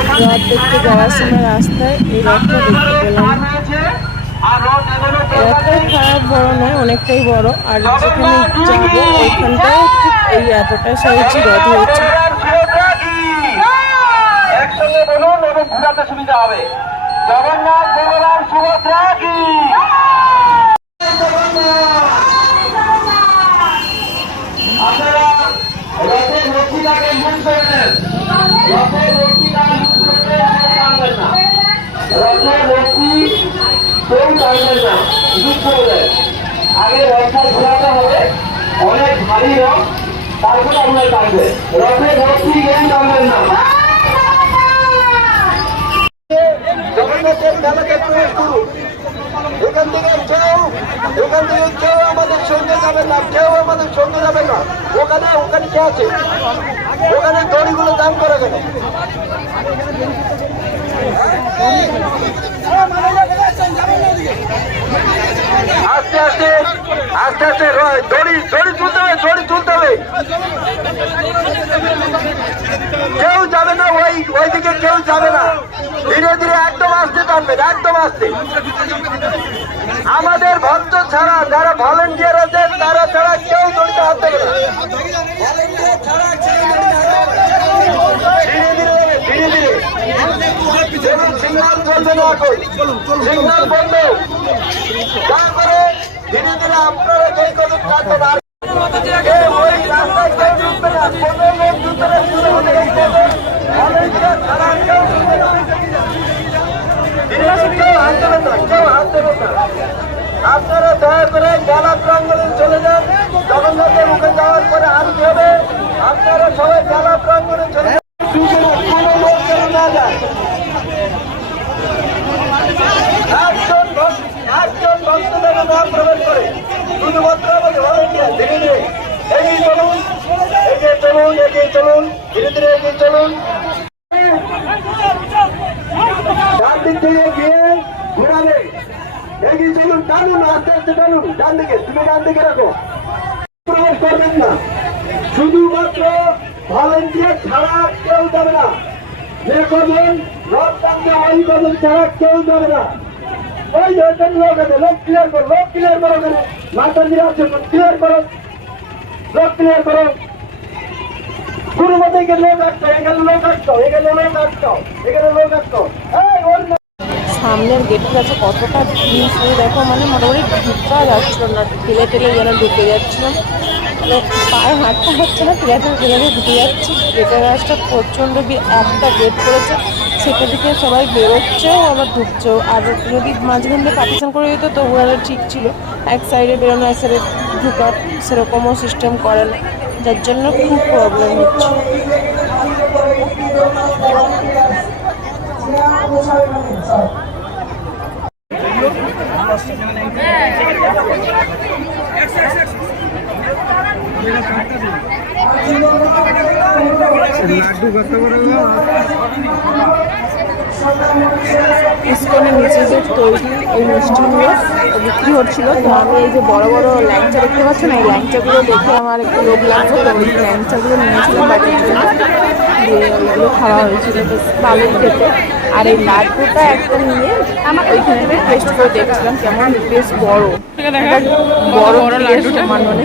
রথ দেখতে যাওয়ার সময় রাস্তায় এই রথটা দেখতে পেলাম। এতটাই খারাপ বড় নয় অনেকটাই বড়। আর যেখানে যাব ওইখানটায় ঠিক এই এতটা সাইজই রথ হয়েছে একসঙ্গে বলুন এবং ঘুরাতে সুবিধা হবে। জগন্নাথ বলরাম সুভদ্রা কি আপনারা রথের রক্ষিতাকে মুখ করে নেন রথের রক্ষিতা মুখ করতে টানবেন না রথের রক্ষী কেউ টানবেন না করে দেন আগে রথটা ঘোরাতে হবে, অনেক ভারী রথ তারপরে আপনার টানবে রথের রক্ষী কেউ টানবেন না। এখান থেকে কেউ এখান থেকে কেউ আমাদের সঙ্গে যাবে না, কেউ আমাদের সঙ্গে যাবে না। ওখানে ওখানে কে আছে? ওখানে দড়িগুলো দাম করে কেন আস্তে আস্তে আস্তে আস্তে দড়ি দড়ি তুলতে হবে, দড়ি তুলতে হবে। কেউ যাবে না, ওই ওইদিকে কেউ যাবে না। ধীরে ধীরে একদম আসতে টানবেন, একদম আসতে। আমাদের ভক্ত ছাড়া, যারা ভলেন্টিয়ার আছে তারা ছাড়া কেউ দড়িতে হাত দেবে না Volunteer ছাড়া কেউ দড়িতে হাত দেবে না। ধীরে ধীরে ধীরে ধীরে দেখুন সিগন্যাল চলবে না এখন বন্ধ। করে ধীরে ধীরে আপনারা আপনারা দয়া করে মেলা প্রাঙ্গণে চলে যান জগন্নাথের মুখে যাওয়ার পরে আনতে হবে আপনারা সবাই মেলা প্রাঙ্গণে চলে যান কোনো লোক যেন না যায় একজন ভক্ত একজন ভক্ত যেন না প্রবেশ করে শুধুমাত্র আমাদের volunteer। ধীরে ধীরে এগিয়ে চলুন এগিয়ে চলুন এগিয়ে চলুন ধীরে ধীরে এগিয়ে চলুন ডান দিক থেকে গিয়ে ঘোরাবে। এগিয়ে চলুন, টানুন, আস্তে আস্তে টানুন, ডান দিকে, তুমি ডান দিকে রাখো। প্রবেশ করবেন না। শুধুমাত্র ভলেন্টিয়ার ছাড়া কেউ যাবে না। যে টানবে ওই কজন ছাড়া কেউ যাবে না। ওই যে লোক আছে, লোক ক্লিয়ার করো, লোক ক্লিয়ার করো ওখানে। মাতাজিরা আছে ক্লিয়ার করো। লোক ক্লিয়ার করো। কোনো মতে এখানে লোক আসতো এখানে লোক আসতো এখানে লোক আসতো এখানে লোক আসতো সামনের গেটের কাছে কতটা ভিড় দেখো মানে মোটামুটি ঢুকা যাচ্ছিল না, ঠেলে ঠেলে যেন ঢুকে যাচ্ছিলাম পায়ে হাঁটতে হচ্ছে না ঠেলে ঠেলে ঠেলে ঠেলে ঢুকে যাচ্ছি। গেটের রাস্তা প্রচণ্ড ভিড়, একটা গেট করেছে সেটা দিকে সবাই বেরোচ্ছেও আবার ঢুকছেও আর যদি মাঝখান দিয়ে পার্টিশন করে দিত তো ওরা ঠিক ছিল। এক সাইডে বেরোনো, এক সাইডে ঢুকার সেরকমও সিস্টেম করে না। যার জন্য খুব প্রবলেম হচ্ছে। ইস্কনের নিচে যে তৈরি এই মিষ্টিগুলো বিক্রি হচ্ছিল। তো আমি এই যে বড় বড় ল্যাংচা দেখতে পাচ্ছ না এই ল্যাংচাগুলো দেখে আমার একটু লোভ লাগছে। তো ওই ল্যাংচাগুলো নিয়েছিলাম বাড়ির জন্য। দিয়ে ওইগুলো খাওয়া হয়েছিল বেশ ভালোই খেতে। আর এই লাড্ডুটা একটা নিয়ে আমার ওইখানে টেস্ট করে দেখছিলাম কেমন বেশ বড়। বড় বড় লাড্ডুটা। মানে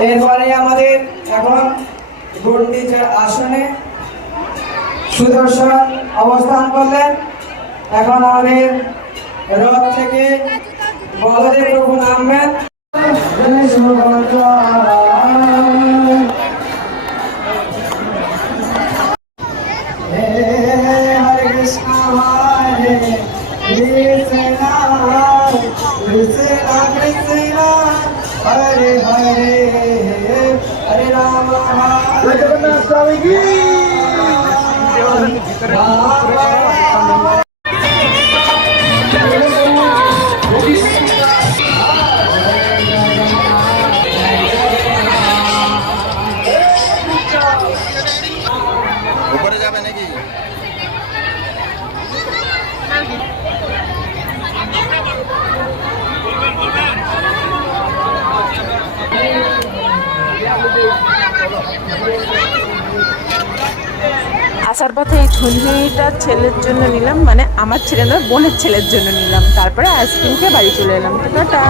এরপরে আমাদের এখন গুন্ডিচার আসনে সুদর্শন অবস্থান করলেন। এখন আমাদের রথ থেকে বলদেব প্রভু নামবেন। স্বামী আসার পথে এই ঝুনঝুনিটা ছেলের জন্য নিলাম মানে আমার ছেলে নয়, বোনের ছেলের জন্য নিলাম। তারপরে আইসক্রিম খেয়ে বাড়ি চলে এলাম। টাটা।